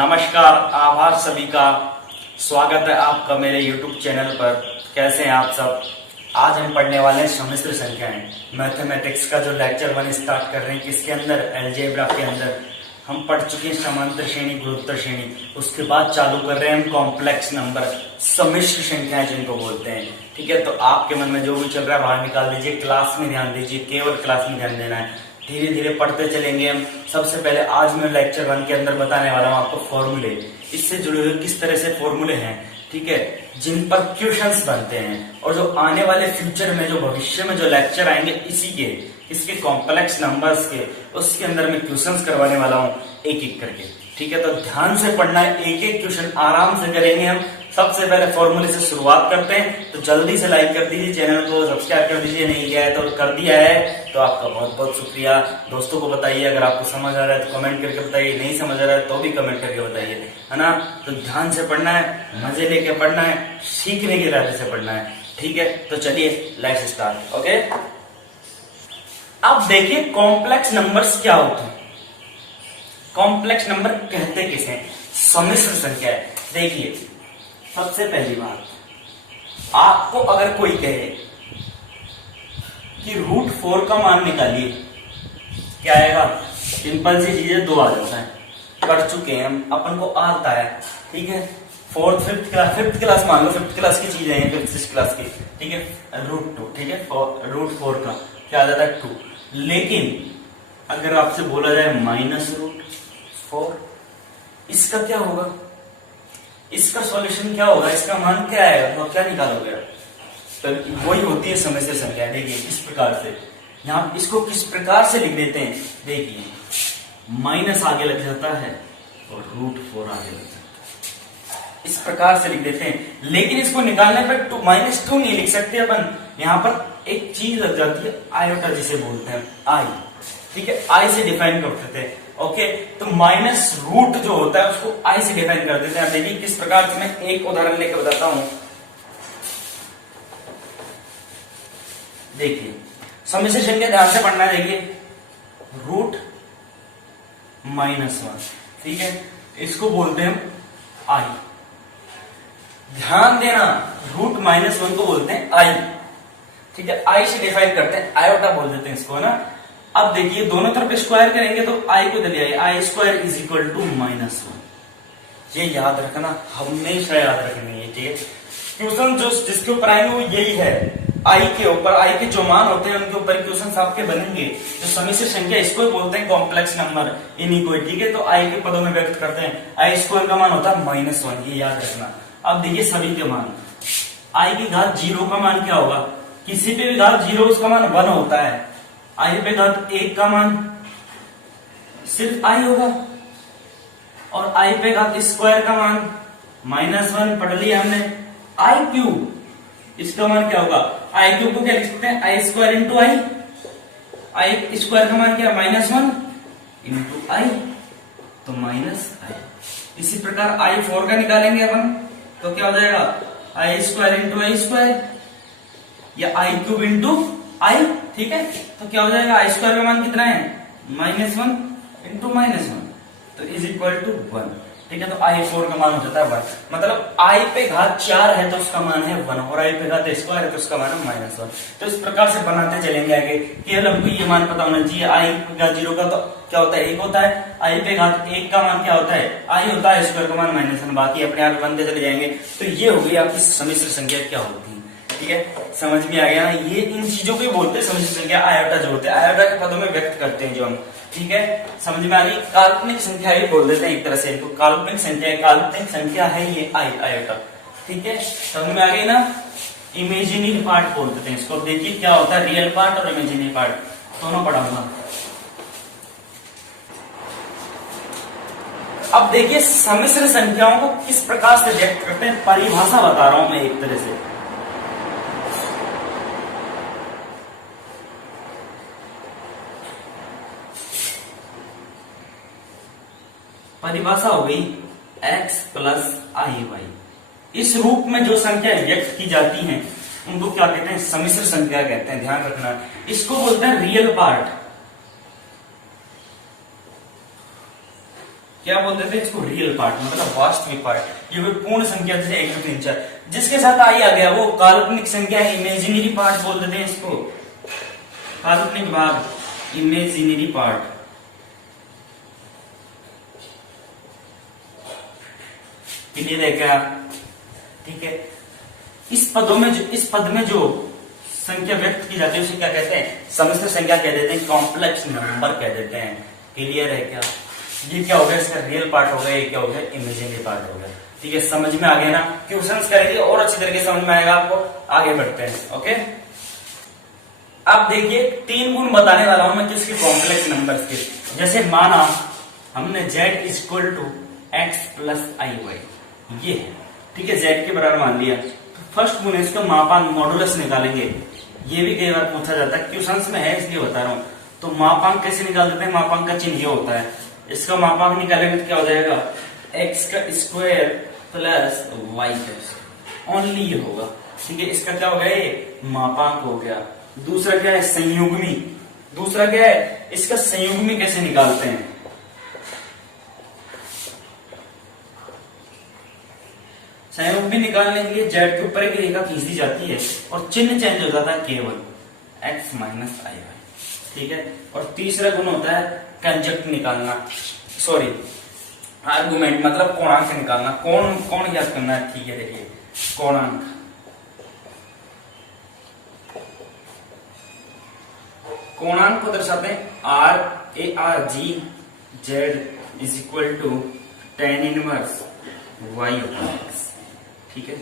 नमस्कार, आभार सभी का। स्वागत है आपका मेरे YouTube चैनल पर। कैसे हैं आप सब। आज हम पढ़ने वाले हैं सम्मिश्र संख्याएं। मैथमेटिक्स का जो लेक्चर 1 स्टार्ट कर रहे हैं, किसके अंदर, अलजेब्रा के अंदर। हम पढ़ चुके हैं समांतर श्रेणी, गुणोत्तर श्रेणी। उसके बाद चालू कर रहे हैं हम कॉम्प्लेक्स नंबर, सम्मिश्र संख्याएं जिनको बोलते हैं। ठीक है, तो आपके मन में जो भी चल रहा है बाहर निकाल दीजिए, क्लास में ध्यान दीजिए, केवल क्लास में ध्यान देना है। धीरे धीरे पढ़ते चलेंगे हम। सबसे पहले आज मैं लेक्चर 1 के अंदर बताने वाला हूँ आपको फॉर्मूले। इससे जुड़े हुए किस तरह से फॉर्मूले हैं, ठीक है, जिन पर क्वेश्चंस बनते हैं। और जो आने वाले फ्यूचर में, जो भविष्य में जो लेक्चर आएंगे इसी के, इसके कॉम्प्लेक्स नंबर्स के, उसके अंदर मैं क्वेश्चंस करवाने वाला हूँ एक एक करके। ठीक है, तो ध्यान से पढ़ना है, एक एक क्वेश्चन आराम से करेंगे हम। सबसे पहले फॉर्मूले से शुरुआत करते हैं। तो जल्दी से लाइक कर दीजिए, चैनल को सब्सक्राइब कर दीजिए, नहीं किया है तो कर दिया है तो आपका बहुत बहुत शुक्रिया। दोस्तों को बताइए, अगर आपको समझ आ रहा है तो कमेंट करके बताइए, नहीं समझ आ रहा है तो भी कमेंट करके बताइए, है ना। तो ध्यान से पढ़ना है, मजे लेके पढ़ना है, सीखने के इरादे से पढ़ना है। ठीक है, तो चलिए लेट्स स्टार्ट। ओके, अब देखिए कॉम्प्लेक्स नंबर्स क्या होते हैं। कॉम्प्लेक्स नंबर कहते किसे हैं, सम्मिश्र संख्या है। देखिए सबसे पहली बात, आपको अगर कोई कहे कि √4 का मान निकालिए, क्या आएगा, सिंपल सी चीज है, 2 आ जाता है। कर चुके हैं हम, अपन को आता है। ठीक है, फिफ्थ क्लास मान लो, फिफ्थ क्लास की चीजें हैं, फिफ्थ क्लास की। ठीक है, √2, ठीक है, √4 का क्या आ जाता है, 2। लेकिन अगर आपसे बोला जाए -√4, इसका क्या होगा, इसका सॉल्यूशन क्या होगा, इसका मान क्या आएगा, तो क्या निकालोगे। तो वही होती है सम्मिश्र संख्या। देखिए किस प्रकार से, यहाँ इसको किस प्रकार से लिख देते हैं। देखिए माइनस आगे लग जाता है और √4 आगे लग जाता है, इस प्रकार से लिख देते हैं। लेकिन इसको निकालने पर -2 नहीं लिख सकते अपन, यहाँ पर एक चीज लग जाती है, आयोटा जिसे बोलते हैं, आई। ठीक है, आई से डिफाइन करते थे। ओके, तो -रूट जो होता है उसको आई से डिफाइन कर देते हैं। देखिए किस प्रकार से, मैं एक उदाहरण लेकर बताता हूं। देखिए सम्मिश्र संख्या ध्यान से पढ़ना है। देखिए √-1, ठीक है, इसको बोलते हैं आई। ध्यान देना, √-1 को बोलते हैं आई। ठीक है, आई से डिफाइन करते हैं, आयोटा बोल देते हैं इसको, है ना। अब देखिए दोनों तरफ स्क्वायर करेंगे तो आई को दे आई स्क्वायर इज इक्वल टू -1। ये याद रखना, हमेशा याद रखना है। ठीक है, क्वेश्चन जो जिसके ऊपर आएंगे वो यही है, आई के ऊपर, आई के जो मान होते हैं उनके ऊपर क्वेश्चन आपके बनेंगे। जो सम्मिश्र संख्या इसको बोलते हैं कॉम्प्लेक्स नंबर, इन्हीं को। ठीक है, तो आई के पदों में व्यक्त करते हैं। आई स्क्वायर का मान होता है -1, ये याद रखना। अब देखिए सभी के मान, आई की घात 0 का मान क्या होगा, किसी पे भी घात 0 उसका मान 1 होता है। आई पे घात 1 का मान सिर्फ आई होगा, और आई पे घात स्क्वायर का मान -1 पढ़ लिया हमने। आई क्यूब, इसका मान क्या होगा, आई क्यूब को क्या लिख सकते हैं, आई स्क्वायर इंटू आई। आई स्क्वायर का मान क्या, -1 इंटू आई, तो -i। इसी प्रकार i4 का निकालेंगे अपन, तो क्या हो जाएगा, आई स्क्वायर इंटू आई स्क्वायर, या आई क्यूब इंटू आई। ठीक है, तो क्या हो जाएगा, आई स्क्वायर का मान कितना है, -1 इंटू -1, तो इज इक्वल टू 1। ठीक है, तो i4 का मान हो जाता है 1। मतलब i पे घात 4 है तो उसका मान है 1, और i पे घात स्क्वायर है तो उसका मान है -1। तो इस प्रकार से बनाते चलेंगे आगे। केवल हमको ये मान पता होना चाहिए, i पे घात 0 का तो क्या होता है, 1 होता है। i पे घात 1 का मान क्या होता है, i होता है, स्क्वायर का मान -1, बाकी अपने आप बनते चले जाएंगे। तो ये हो गई आपकी सम्मिश्र संख्या क्या होती है। ठीक है, समझ में आ गया ना। ये इन चीजों को बोलते हैं सम्मिश्र संख्या। आयोटा जो होते हैं, आयोटा के पदों में व्यक्त करते हैं जो हम। ठीक है, समझ में आ गई। काल्पनिक संख्या भी बोल देते हैं एक तरह से इनको, काल्पनिक संख्या है ये आयोटा। ठीक है, समझ में आ गई ना। इमेजिनरी पार्ट बोल देते हैं इसको। देखिए क्या होता है, रियल पार्ट और इमेजिनरी पार्ट दोनों पढ़ाऊंगा। अब देखिए सम्मिश्र संख्याओं को किस प्रकार से व्यक्त करते हैं, परिभाषा बता रहा हूं मैं एक तरह से। परिभाषा हो गई x + i(y). इस रूप में जो संख्या व्यक्त की जाती हैं उनको क्या कहते हैं, सम्मिश्र संख्या कहते हैं। ध्यान रखना, इसको बोलते हैं रियल पार्ट। क्या बोल देते हैं इसको, रियल पार्ट, मतलब वास्तविक पार्ट। ये कोई पूर्ण संख्या जैसे 1 2 3 4 जिसके साथ आई आ गया वो काल्पनिक संख्या है, इमेजिनरी पार्ट बोल देते हैं इसको, काल्पनिक भाग, इमेजिनरी पार्ट। क्लियर है क्या? ठीक है। इस पद में जो संख्या व्यक्त की जाती है उसे क्या कहते हैं, सम्मिश्र संख्या कह देते हैं, कॉम्प्लेक्स नंबर कह देते हैं। क्लियर है क्या? ये क्या हो गया, इसका रियल पार्ट हो गया, ये क्या हो गया, इमेजिनरी पार्ट हो गया। ठीक है, समझ में आ गया ना? क्वेश्चंस करेंगे और अच्छी तरीके से समझ में आएगा आपको। आगे बढ़ते हैं। ओके, अब देखिए 3 गुण बताने वाला हूं मैं किसके, कॉम्प्लेक्स नंबर्स के। जैसे माना हमने z equal to x plus I y, ये है। ठीक है, z के बराबर मान लिया, तो फर्स्ट गुण इसका मापांक मॉडुलस निकालेंगे। ये भी कई बार पूछा जाता है, क्वेश्चंस में है इसलिए बता रहा हूं। तो मापांक कैसे निकाल देते हैं, मापांक का चिन्ह ये होता है, इसका मापांक निकालेंगे तो क्या हो जाएगा, x का स्क्वायर प्लस वाई का, ओनली ये होगा। ठीक है, इसका क्या हो गया, ये मापांक हो गया। दूसरा क्या है, संयुग्मी। दूसरा क्या है, इसका संयुग्मी कैसे निकालते हैं, संयुग्मी निकालने के लिए z के ऊपर एक रेखा खींच दी जाती है और चिन्ह चेंज हो जाता है केवल x माइनस आई वाई। ठीक है, और तीसरा गुण होता है कंजक्ट निकालना, सॉरी आर्गुमेंट, मतलब कोणांक निकालना। कौन ज्ञात करना है। ठीक है, देखिए कोणांक, कोणांक को दर्शाते हैं RARG is equal to tan inverse y upon x। ठीक है,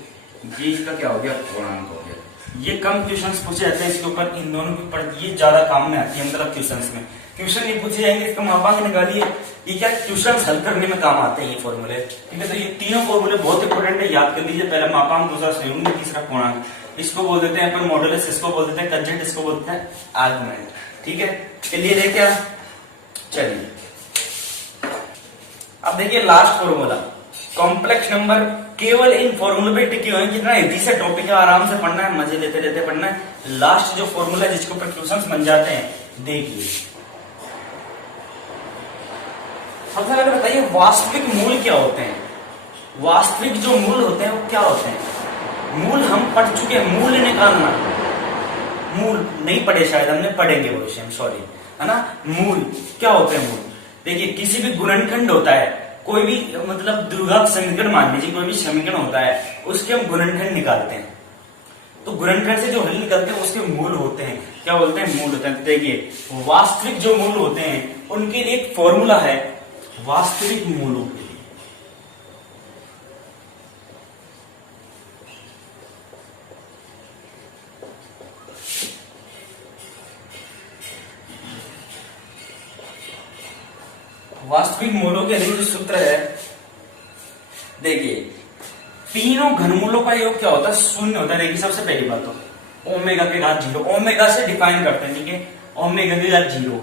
ये इसका क्या हो गया, कोणांक हो गया। ये कम क्वेश्चंस पूछे जाते हैं इसके ऊपर, इन दोनों की पर ये ज्यादा काम में आती है, मतलब क्वेश्चंस में क्वेश्चन नहीं पूछे जाएंगे, इसका मापांक निकालिए, ये क्या क्वेश्चन हल करने में काम आते हैं ये फॉर्मूले। ठीक है, तो ये तीनों फॉर्मूले बहुत इंपॉर्टेंट है, याद कर लीजिए। पहला मापांक, दूसरा संयुग्मी, तीसरा कोणांक। इसको बोल देते हैं अपन मॉडुलस, इसको बोल देते हैं कंजक्ट, इसको बोलते हैं आर्गुमेंट। ठीक है, क्लियर है क्या? चलिए अब देखिए लास्ट फॉर्मूला, कॉम्प्लेक्स नंबर। केवल इन फॉर्मूले पे टिके हुए, जितना इजी से टॉपिक है आराम से पढ़ना है, मजे लेते लेते पढ़ना है। लास्ट जो फॉर्मूला जिसके ऊपर क्वेश्चंस बन जाते हैं, देखिए सबसे पहले बताइए वास्तविक मूल क्या होते हैं। वास्तविक जो मूल होते हैं वो क्या होते हैं, मूल हम पढ़ चुके हैं, मूल निकालना। मूल नहीं पढ़े शायद, हमने पढ़ेंगे वो विषय, सॉरी, है ना। मूल क्या होते हैं, मूल देखिए किसी भी गुणनखंड होता है, कोई भी मतलब द्विघात समीकरण मान लीजिए, कोई भी समीकरण होता है उसके हम गुणनखंड निकालते हैं, तो गुणनखंड से जो हल निकलते हैं उसके मूल होते हैं, क्या बोलते हैं, मूल होते हैं। देखिए वास्तविक जो मूल होते हैं उनके लिए एक फॉर्मूला है, वास्तविक मूलों के लिए। वास्तविक मूलों के लिए जो सूत्र है, देखिए तीनों घनमूलों का योग क्या होता है, शून्य होता है। देखिए सबसे पहली बात तो ओमेगा के घात 0, ओमेगा से डिफाइन करते हैं। ठीक है, ओमेगा के घात 0,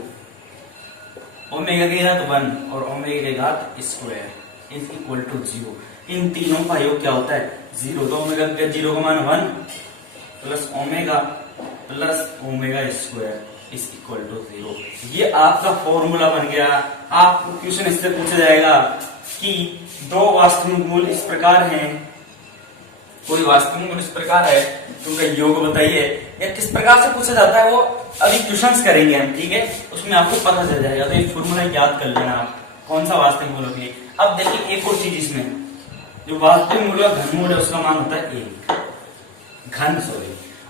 ओमेगा के घात 1 और ओमेगा के घात स्क्वायर इज इक्वल टू 0। इन तीनों का योग क्या होता है, 0। तो ओमेगा के 0 का मान 1 plus omega square is equal to 0। ये आपका फॉर्मूला बन गया। आपको क्वेश्चन इससे पूछा जाएगा कि दो वास्तविक मूल इस प्रकार हैं, कोई वास्तविक मूल इस प्रकार है, तो उनका योग बताइए, या किस प्रकार से पूछा जाता है वो अभी क्वेश्चंस करेंगे हम। ठीक है, उसमें आपको पता चल जाएगा। तो ये फॉर्मूला याद कर लेना आप, कौन सा वास्तविक मूल के लिए। अब देखिए एक और चीज, इसमें जो वास्तविक मूल का घनमूल है उसका मान होता है 1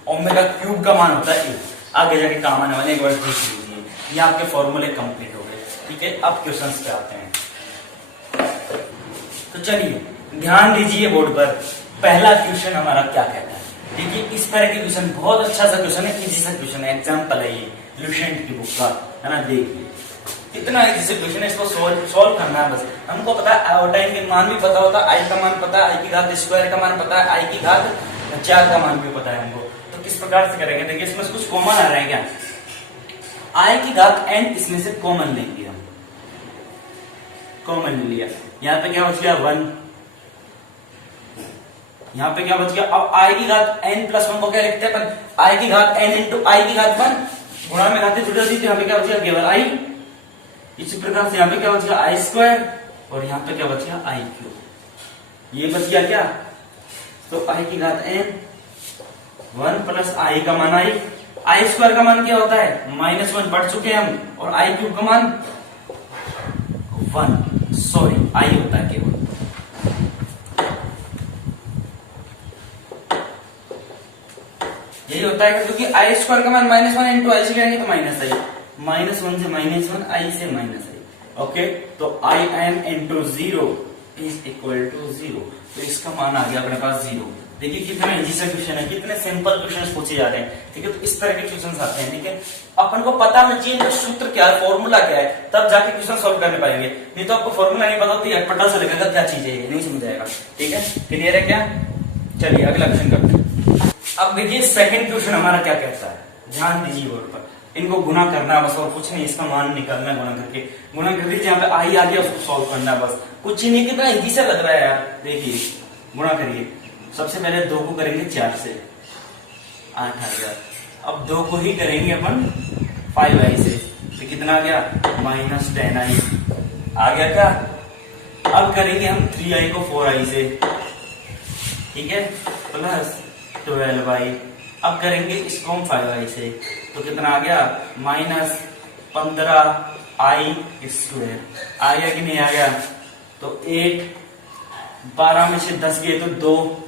ओमेगा क्यूब का मान होता है 1। आगे जाके काम आने वाले एक बार देख लीजिए, ये आपके फॉर्मूले कंप्लीट हो गए। ठीक है, अब क्वेश्चंस पे आते हैं। तो चलिए ध्यान दीजिए बोर्ड पर, पहला क्वेश्चन हमारा क्या कहता है। देखिए इस तरह के क्वेश्चन, बहुत अच्छा सा क्वेश्चन है, इजी सा क्वेश्चन है, एग्जाम्पल है ये लुसेंट की बुक का, है ना। देखिए इतना इजी से क्वेश्चन है, इसको सोल्व करना है बस। हमको पता है आयोटा के मान भी पता होता है, आई का मान पता है, आई की घात स्क्वायर का मान पता है, आई की घात 4 का मान भी पता है हमको। तो किस प्रकार से करेंगे, देखिए इसमें कुछ कॉमन आ रहा है क्या, आई की घात n इसमें से कॉमन लेंगे हम, कॉमन लिया, यहाँ पे क्या बच गया 1, यहाँ पे क्या बच गया। अब आई की घात n प्लस 1 को क्या लिखते हैं अपन, आई की घात n इंटू आई की घात 1, गुणा में घातें जुड़ जाती है, तो यहाँ पे क्या बच गया केवल आई। इसी प्रकार से यहाँ पे क्या बच गया आई स्क्वायर और यहाँ पे क्या बच गया आई क्यूब, ये बच गया क्या, तो आई की घात n 1 प्लस आई का मान आई स्क्वायर का मान क्या होता है -1 पढ़ चुके हैं हम, और आई क्यूब का मान 1, सॉरी आई होता है केवल। यही होता है क्योंकि आई स्क्वायर का मान -1 इंटू आई से करेंगे तो माइनस आई, -1 से -1 आई से माइनस आई। ओके, तो i n into 0 is equal to 0, तो इसका मान आ गया अपने पास 0। देखिए कितना इजी सा क्वेश्चन है, कितने सिंपल क्वेश्चंस पूछे जा रहे हैं। ठीक है, तो इस तरह के क्वेश्चंस आते हैं। ठीक है, अपन को पता होना चाहिए तो सूत्र क्या है, फॉर्मूला क्या है, तब जाके क्वेश्चन सॉल्व करने पाएंगे। नहीं तो आपको फॉर्मूला नहीं पता तो ये अटपटा सा लगेगा, क्या चीज है ये नहीं समझ आएगा। ठीक है, क्लियर है क्या? चलिए अगला क्वेश्चन करते हैं। अब देखिए सेकंड क्वेश्चन हमारा क्या कहता है, ध्यान दीजिए बोर्ड पर। इनको गुना करना है बस, और कुछ नहीं, इसका मान निकालना है गुना करके। गुना कर दीजिए, यहाँ पे आई आ गया उसको सॉल्व करना है बस, कुछ ही नहीं। कितना इजी सा लग रहा है यार। देखिए गुणा करिए, सबसे पहले 2 को करेंगे 4 से, 8 आ गया। अब 2 को ही करेंगे अपन 5i से, तो कितना आ गया -10i आ गया क्या। अब करेंगे हम 3i को 4i से, ठीक है, प्लस 12i। अब करेंगे इसको हम 5i से, तो कितना आ गया -15i स्क्वायर। आ गया कि नहीं आ गया? तो 8, 12 में से 10 गए तो 2,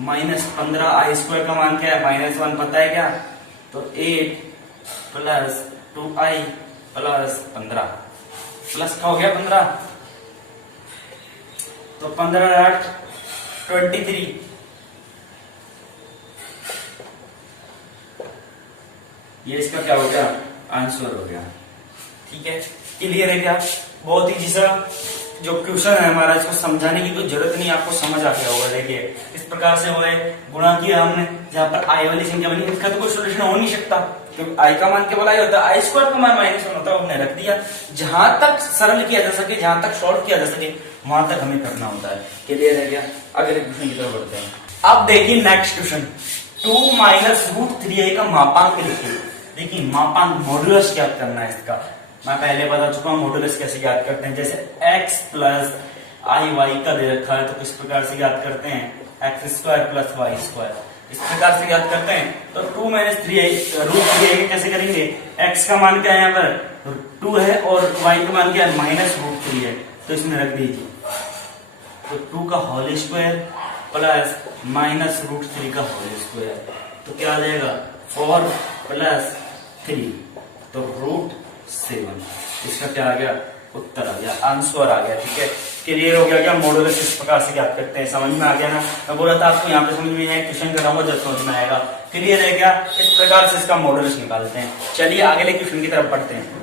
-15i स्क्वायर का मान क्या है -1 पता है क्या, तो 8 प्लस 2i प्लस 15, प्लस का हो गया 15, तो 15 8 23, ये इसका क्या हो गया आंसर हो गया। ठीक है, क्लियर है क्या? बहुत ही सा जो क्वेश्चन है हमारा, इसको समझाने की कोई जरूरत नहीं, आपको समझ आ गया होगा। देखिए इस प्रकार से वो है, गुणा किया हमने, जहां पर आई वाली संख्या बनी, इसका तो कोई सोल्यूशन हो नहीं सकता क्योंकि आई का मान केवल आई होता है, आई स्क्वायर का मान -1 होता है, हमने रख दिया। जहां तक सरल किया जा सके, जहां तक सॉल्व किया जा सके, वहां तक हमें करना होता है। क्लियर है क्या? अगले क्वेश्चन की तरफ बढ़ते हैं। अब देखिए नेक्स्ट क्वेश्चन, 2 माइनस √3i का मापांक लिखिए। देखिए मापांक मॉड्यूलस ज्ञात करना है इसका, मैं पहले बता चुका हूं मॉड्यूलस कैसे ज्ञात करते हैं। जैसे x प्लस आई वाई का दे रखा है तो किस प्रकार से ज्ञात करते हैं, x² प्लस वाई स्क्वायर, इस प्रकार से ज्ञात करते हैं। तो 2 माइनस √3i कैसे करेंगे, x का मान क्या है यहाँ पर 2 है और y का मान क्या है -√3 है, तो इसमें रख दीजिए। तो 2 का होल स्क्वायर प्लस -√3 का होल स्क्वायर, तो क्या आ जाएगा 4 प्लस 3, तो √7। इसका क्या आ गया उत्तर आ गया, आंसर आ गया। ठीक है, क्लियर हो गया क्या? मॉडुलस इस प्रकार से ज्ञात करते हैं, समझ में आ गया ना? मैं बोला था आपको यहाँ पे समझ में आया, क्वेश्चन कराऊंगा जब समझ में आएगा। क्लियर है क्या? इस प्रकार से इसका मॉडुलस निकालते हैं। चलिए अगले क्वेश्चन की तरफ बढ़ते हैं।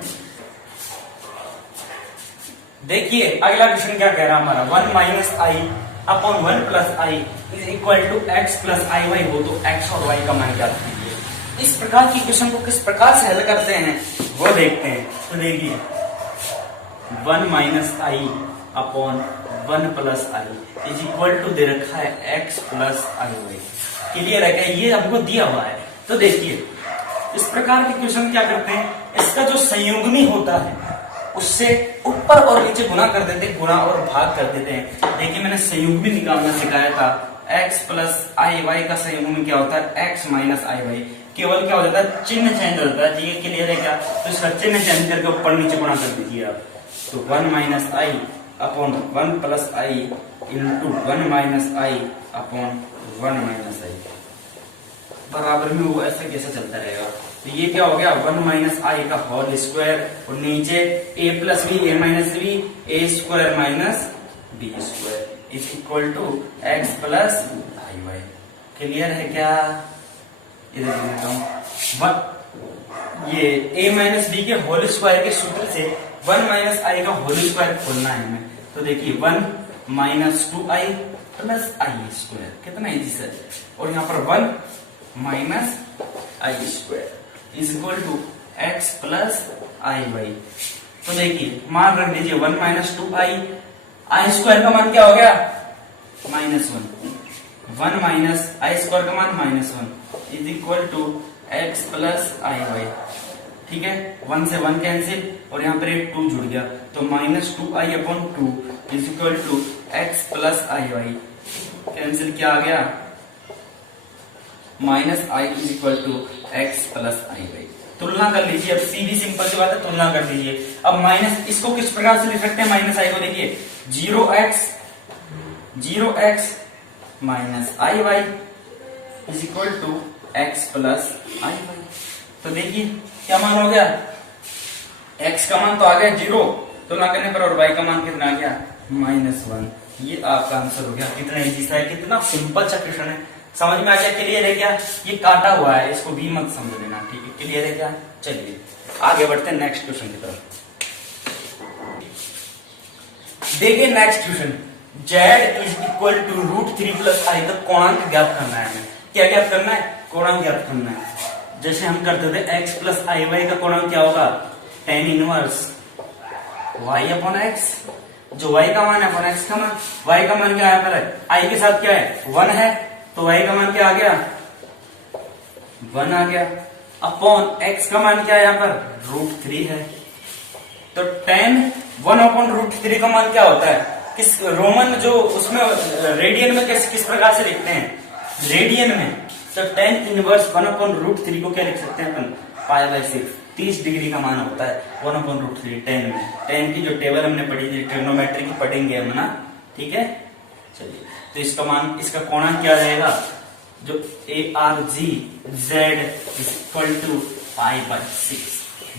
देखिए अगला क्वेश्चन क्या कह रहा है हमारा, 1 minus I upon 1 plus I is equal to x plus I y हो, तो x और y का मान ज्ञात कीजिए। इस प्रकार की क्वेश्चन को किस प्रकार से हल करते हैं वो देखते हैं। तो देखिए 1 minus I upon 1 plus I is equal to दे रखा है x प्लस आई वाई। क्लियर है क्या? ये हमको दिया हुआ है। तो देखिए इस प्रकार के क्वेश्चन क्या करते हैं, इसका जो संयुग्मी होता है उससे ऊपर और नीचे गुना कर देते हैं, गुना और भाग कर देते हैं। देखिए मैंने संयुग्मी निकालना सिखाया था, x प्लस आई वाई का संयुग्मी क्या होता है x माइनस आई वाई। केवल क्या हो जाता है, चिन्ह चेंज होता है। ठीक है, क्लियर है क्या? तो इसका चिन्ह चेंज करके ऊपर नीचे गुणा कर दीजिए आप। तो 1 माइनस आई अपॉन 1 प्लस आई इंटू 1 माइनस आई अपॉन 1 माइनस आई, बराबर में वो ऐसे कैसे चलता रहेगा। तो ये क्या हो गया 1 माइनस आई का होल स्क्वायर, और नीचे a plus b a minus b a square minus b square is equal to x plus I Y. Clear है क्या? इधर लिखता हूं, ये a माइनस बी के होल स्क्वायर के सूत्र से 1 माइनस आई का होल स्क्वायर खोलना है हमें। तो देखिए 1 minus 2i plus i square, कितना इजी सर, और यहाँ पर 1 minus i square is equal to x plus I y. तो देखिए मान रख दीजिए 1 माइनस 2i, आई स्क्वायर का मान क्या हो गया -1, 1 माइनस आई स्क्वायर का मान -1 is equal to x plus I y. ठीक है, 1 से 1 कैंसिल और यहाँ पर एक 2 जुड़ गया, तो तो -2i/2 is equal to x plus I y. Cancel क्या आ गया, -i is equal to x plus I y. तुलना कर लीजिए, अब सीधी सिंपल सी बात है, तुलना कर लीजिए। अब माइनस इसको किस प्रकार से लिख सकते हैं, -i को देखिए 0x minus i y is equal to x plus I y. तो देखिए क्या मान हो गया, x का मान तो आ गया 0 तुलना करने पर, और y का मान कितना आ गया -1। ये आपका आंसर हो गया। कितना इजी सा है, कितना सिंपल सा क्वेश्चन है। समझ में आ गया, क्लियर है क्या? ये काटा हुआ है, इसको भी मत समझ लेना, ठीक है? क्लियर है क्या? चलिए आगे बढ़ते हैं नेक्स्ट क्वेश्चन की तरफ। देखिए next question, z is equal to √3 plus I का कोणांक ज्ञात करना है हमें। क्या ज्ञात करना है? कोणांक ज्ञात करना है। जैसे हम करते थे x प्लस आई वाई का कोणांक क्या होगा, tan इनवर्स y/x। जो y का मान है अपन x का मान, y का मान क्या है पहले, i के साथ क्या है 1 है, तो y का मान क्या आ गया 1 आ गया, अपॉन x का मान क्या है यहाँ पर √3 है। तो tan 1/√3 का मान क्या होता है, किस रोमन जो उसमें रेडियन में किस प्रकार से लिखते हैं, रेडियन में। तो tan इनवर्स 1/√3 को क्या लिख सकते हैं अपन, π/6, 30 डिग्री का मान होता है 1/√3 tan में। tan की जो टेबल हमने पढ़ी थी ट्रिग्नोमेट्री की, पढ़ेंगे हम ना, ठीक है? चलिए, तो इसका मान, इसका कोणांक क्या रहेगा, जो ARG Z is equal to π/6।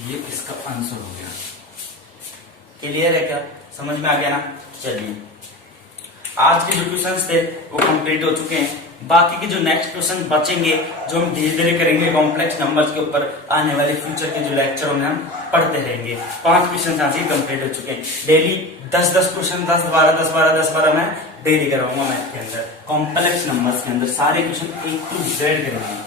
ये इसका आंसर हो गया। क्लियर है क्या, समझ में आ गया ना? चलिए आज के जो क्वेश्चंस थे वो कंप्लीट हो चुके हैं। बाकी के जो नेक्स्ट क्वेश्चन बचेंगे, जो हम धीरे धीरे करेंगे कॉम्प्लेक्स नंबर्स के ऊपर, आने वाले फ्यूचर के जो लेक्चरों में हम पढ़ते रहेंगे। 5 क्वेश्चन आज ही कंप्लीट हो चुके हैं। डेली 10-10 क्वेश्चन, 10-12 मैं डेली करवाऊंगा मैथ के अंदर, कॉम्प्लेक्स नंबर्स के अंदर सारे क्वेश्चन A to Z करवाऊंगा।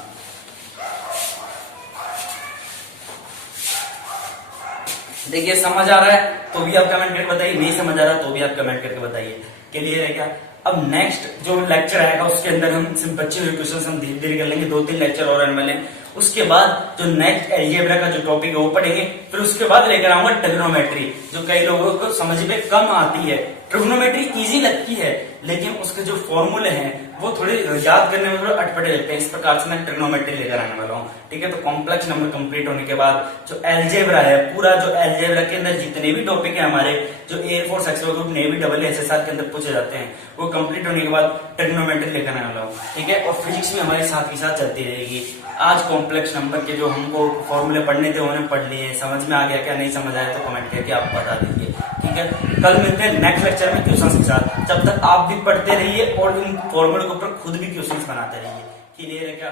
देखिए समझ आ रहा है तो भी आप कमेंट करके बताइए, नहीं समझ आ रहा तो भी आप कमेंट करके बताइए। क्लियर है क्या? अब नेक्स्ट जो लेक्चर आएगा उसके अंदर हम सिर्फ बचे हुए क्वेश्चन हम धीरे धीरे कर लेंगे, 2-3 लेक्चर और आने वाले हैं। उसके बाद जो नेक्स्ट अलजेब्रा का जो टॉपिक है वो पढ़ेंगे। फिर उसके बाद लेकर आऊंगा ट्रिग्नोमेट्री, जो कई लोगों को समझ में कम आती है। ट्रिग्नोमेट्री इजी लगती है, लेकिन उसके जो फॉर्मूले हैं वो थोड़े याद करने में थोड़ा अटपटे लगते हैं। इस प्रकार से मैं ट्रिग्नोमेट्री लेकर आने वाला हूँ, ठीक है? तो कॉम्प्लेक्स नंबर कंप्लीट होने के बाद जो अलजेब्रा है, पूरा जो अलजेब्रा के अंदर जितने भी टॉपिक है हमारे, जो air force expo group navy double SSR के अंदर पूछे जाते हैं, वो कंप्लीट होने के बाद ट्रिग्नोमेट्री लेकर आने वाला हूँ, ठीक है? और फिजिक्स में हमारे साथ ही साथ चलती रहेगी। आज कॉम्प्लेक्स नंबर के जो हमको फॉर्मूले पढ़ने थे उन्हें पढ़ लिए, समझ में आ गया क्या, नहीं समझ आया तो कमेंट करके आप बता दीजिए, ठीक है? कल मिलते हैं नेक्स्ट लेक्चर में क्वेश्चंस के साथ। जब तक आप भी पढ़ते रहिए और इन फॉर्मूले के ऊपर खुद भी क्वेश्चंस बनाते रहिए। क्लियर है क्या?